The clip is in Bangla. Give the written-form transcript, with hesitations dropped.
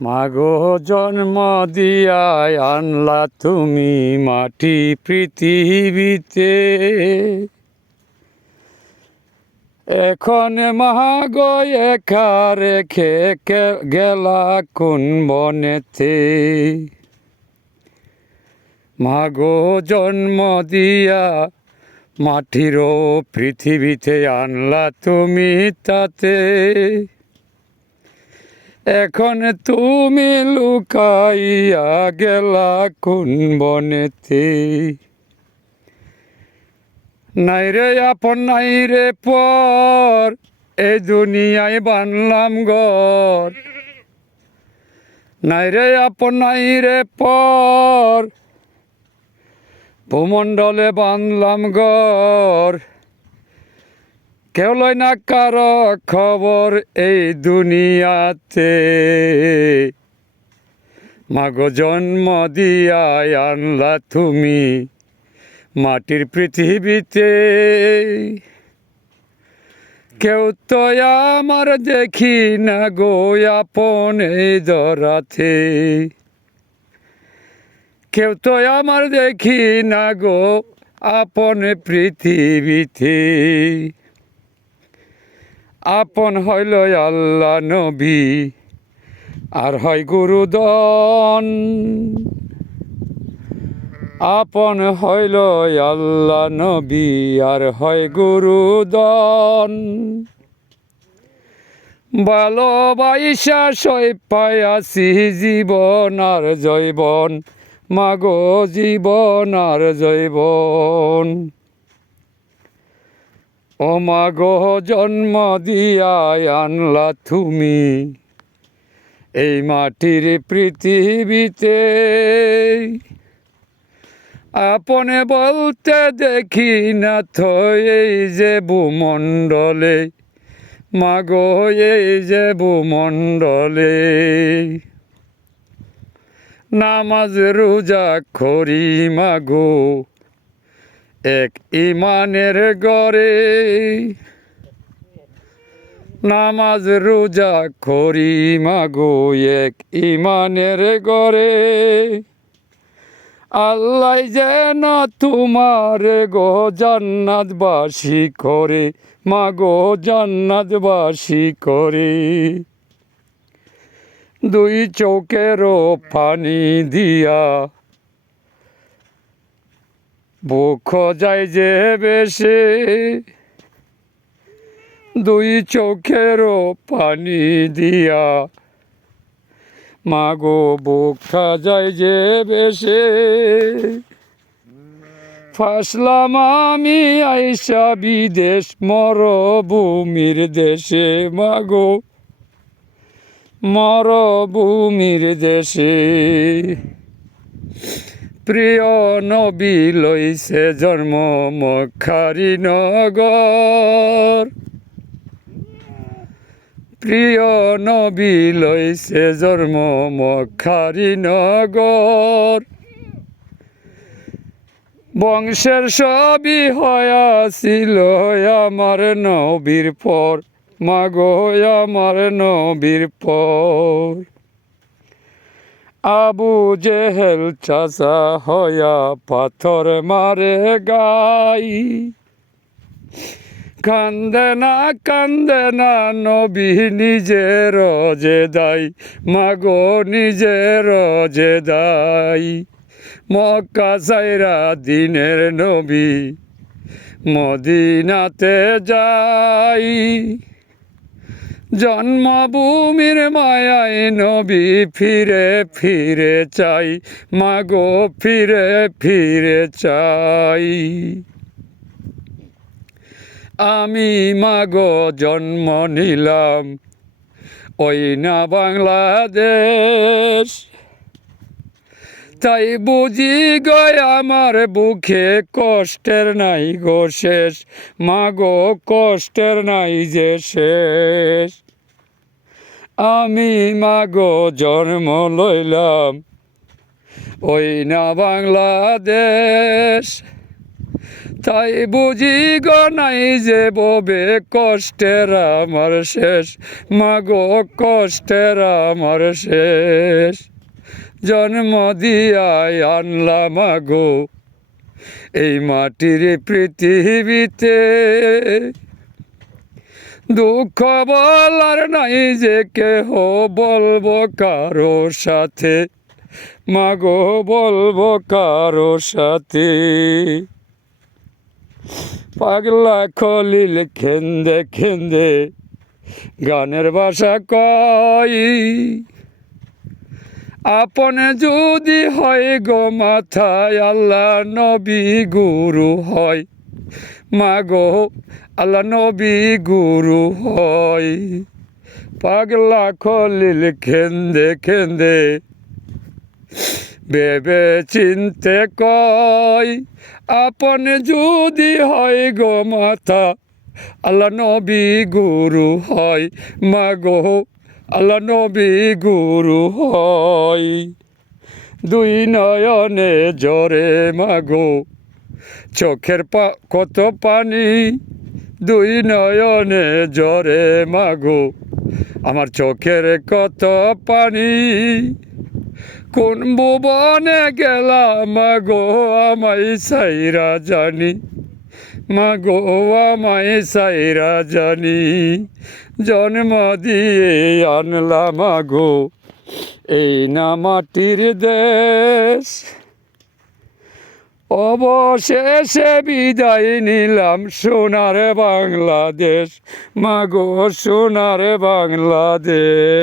মাগো জন্ম দিয়ায় আনলা তুমি মাটি পৃথিবীতে, এখন মাগো একা রেখে গেলা কোন বনেতে। মাগো জন্ম দিয়া মাটিরও পৃথিবীতে আনলা তুমি তাতে, এখন তুমি লুকাইয়া গেলা কোন বনেতে। নাইরে আপন নাইরে পর এই দুনিয়ায় বানলাম ঘর, নাইরে আপন নাইরে পর ভূমণ্ডলে বানলাম ঘর। কেউ লয় না কারো খবর এই দুনিয়াতে, মাগো জন্ম দিয়ায় আনলা তুমি মাটির পৃথিবীতে। কেউ তো আমার দেখি না গো আপন এই ধরাতে, কেউ তো আমার দেখি না গো আপন পৃথিবীতে। আপন হইল আল্লাহ নবী আর হয় গুরুদন, আপন হইল আল্লাহ নবী আর হয় গুরুদন। ভালোবাসা সই পাইয়াছি জীবন আর জৈবন, মাগো জীবন আর জৈবন। ও মাগো জন্ম দিয়ায় আনলা তুমি এই মাটির পৃথিবীতে, আপনে বলতে দেখি না তো এই যে ভূমণ্ডলে, মাগো এই যে ভূমণ্ডলে। নামাজ রোজা করি মাগো এক ইমানের গড়ে, নামাজ রোজা করি মাগো এক ইমানের গড়ে। আল্লাহ যেন তোমার গো জান্নাতবাসী করে, মাগো জান্নাতবাসী করে। দুই চোখেরও পানি দিয়া বুক যায় যে বেশে, দুই চোখেরও পানি দিয়া মাগো বুক যায় যে বেশে। ফাসলাম আমি আইসা বিদেশ মরভূমির দেশে, মাগো মরভূমির দেশে। প্রিয় নবী লইছে জন্ম মক্কারি নগর, প্রিয় নবী লইছে জন্ম মক্কারি নগর। বংশের সবই হয়াছিল আমার নবীর পর, মাগো আমার নবীর পর। আবু জেহেল চাচা হয়া পাথর মারে গাই, কান্দে না নবী নিজের যে দাই, মাগো নিজের যে দাই। মক্কা ছাইরা দিনের নবী মদিনাতে যাই, জন্মভূমির মায়ায় নবী ফিরে ফিরে চাই, মাগো ফিরে ফিরে চাই। আমি মাগো জন্ম নিলাম ওই না বাংলাদেশ, তাই বুঝি গয় আমার বুকে কষ্টের নাই গো শেষ, মাগো কষ্টের নাই যে শেষ। আমি মাগো জন্ম লইলাম ওই না বাংলাদেশ, তাই বুঝি গো নাই যে ববে কষ্টের আমার শেষ, মাগো কষ্টের আমার শেষ। জন্ম দিয়াই আনলাম মাগো এই মাটির পৃথিবীতে, দুঃখ বলার নাই যে কেহ বলবো কারো সাথে, মাগো বলবো কারো সাথে। পাগলা খলিল খেন্দে খেন্দে গানের ভাষা কয়, আপনে যদি হয় গো মাথায় আল্লাহ নবী গুরু হয়, মাগো আল্লাহ নবী গুরু হয়। পাগলা খলিল খেন্দে খেন্দে ভেবে চিনতে কয়, আপনে যদি হয় গো মাথা আল্লাহ নবী গুরু হয়, মাগো আল্লাহ নবী গুরু হয়। দুই নয়নে জরে মাগো চোখের কত পানি, দুই নয়নে জরে মাগো আমার চোখের কত পানি। কোন ভুবনে গেলাম মাগো আমায় সাইরা জানি, মাগো আমায় সাইরা জানি। জন্ম দিয়ে আনলাম মাগো এই না মাটির দেশ, অবশেষে বিদায় নিলাম সোনার বাংলাদেশ, মাগো সোনার বাংলাদেশ।